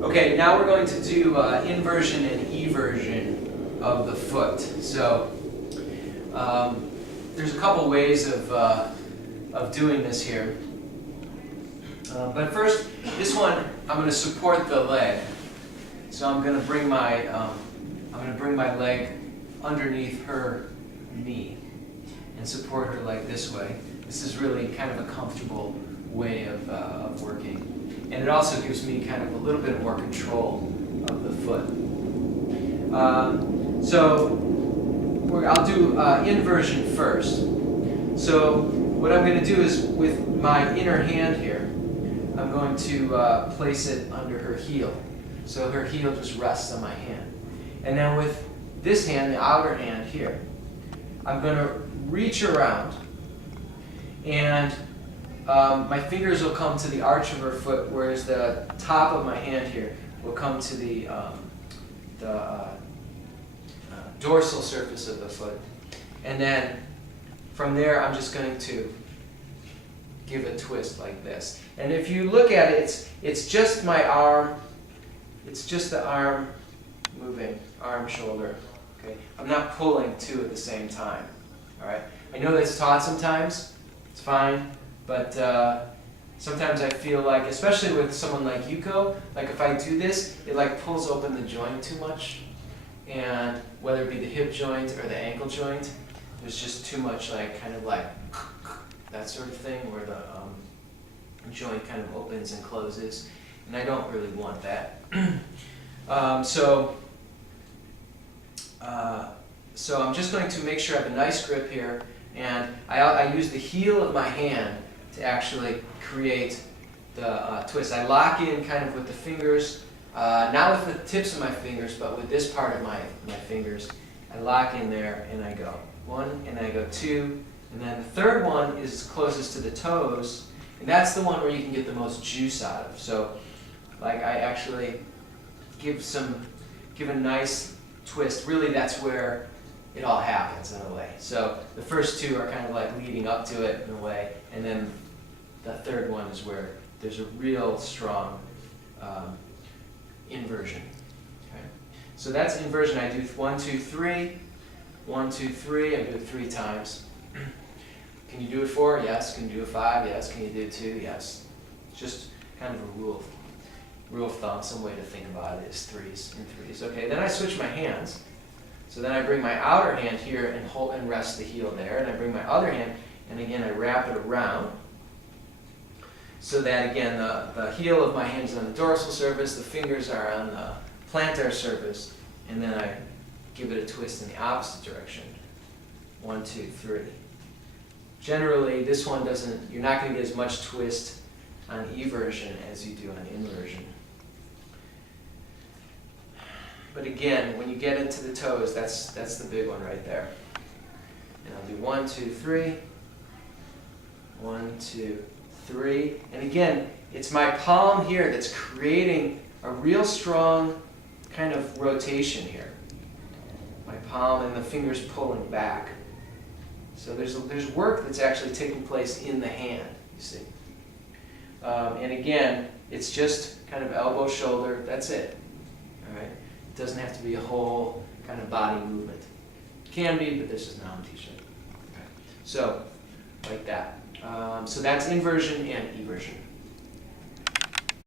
Okay, now we're going to do inversion and eversion of the foot. So there's a couple ways of doing this here. But first, this one I'm going to support the leg. So I'm going to bring my leg underneath her knee and support her leg this way. This is really kind of a comfortable way of working. And it also gives me kind of a little bit more control of the foot. I'll do inversion first. So what I'm going to do is with my inner hand here, I'm going to place it under her heel. So her heel just rests on my hand. And then with this hand, the outer hand here, I'm going to reach around and my fingers will come to the arch of her foot, whereas the top of my hand here will come to the dorsal surface of the foot. And then from there, I'm just going to give a twist like this. And if you look at it, it's just my arm. It's just the arm moving, arm, shoulder. Okay, I'm not pulling two at the same time. All right. I know that's taught sometimes. It's fine. But sometimes I feel like, especially with someone like Yuko, like if I do this, it like pulls open the joint too much. And whether it be the hip joint or the ankle joint, there's just too much like kind of like that sort of thing where the joint kind of opens and closes. And I don't really want that. So I'm just going to make sure I have a nice grip here. And I use the heel of my hand to actually create the twist. I lock in kind of with the fingers, not with the tips of my fingers, but with this part of my fingers. I lock in there and I go one and I go two. And then the third one is closest to the toes. And that's the one where you can get the most juice out of. So like I actually give a nice twist. Really that's where it all happens in a way. So the first two are kind of like leading up to it in a way, and then the third one is where there's a real strong inversion. Okay? So that's inversion. I do 1, 2, 3, 1, 2, 3. I do it 3 times. Can you do it 4? Yes. Can you do it 5? Yes. Can you do it 2? Yes. Just kind of a rule of thumb. Some way to think about it is 3s and 3s. Okay. Then I switch my hands. So then I bring my outer hand here and hold and rest the heel there, and I bring my other hand, and again I wrap it around, so that again the heel of my hand is on the dorsal surface, the fingers are on the plantar surface, and then I give it a twist in the opposite direction. 1, 2, 3. Generally, this one doesn't. You're not going to get as much twist on eversion as you do on inversion. But again, when you get into the toes, that's the big one right there. And I'll do 1, 2, 3. 1, 2, 3. And again, it's my palm here that's creating a real strong kind of rotation here. My palm and the fingers pulling back. So there's work that's actually taking place in the hand, you see. And again, it's just kind of elbow, shoulder, that's it. All right. It doesn't have to be a whole kind of body movement. It can be, but this is now I'm teaching. Okay. So, like that. So that's inversion and eversion.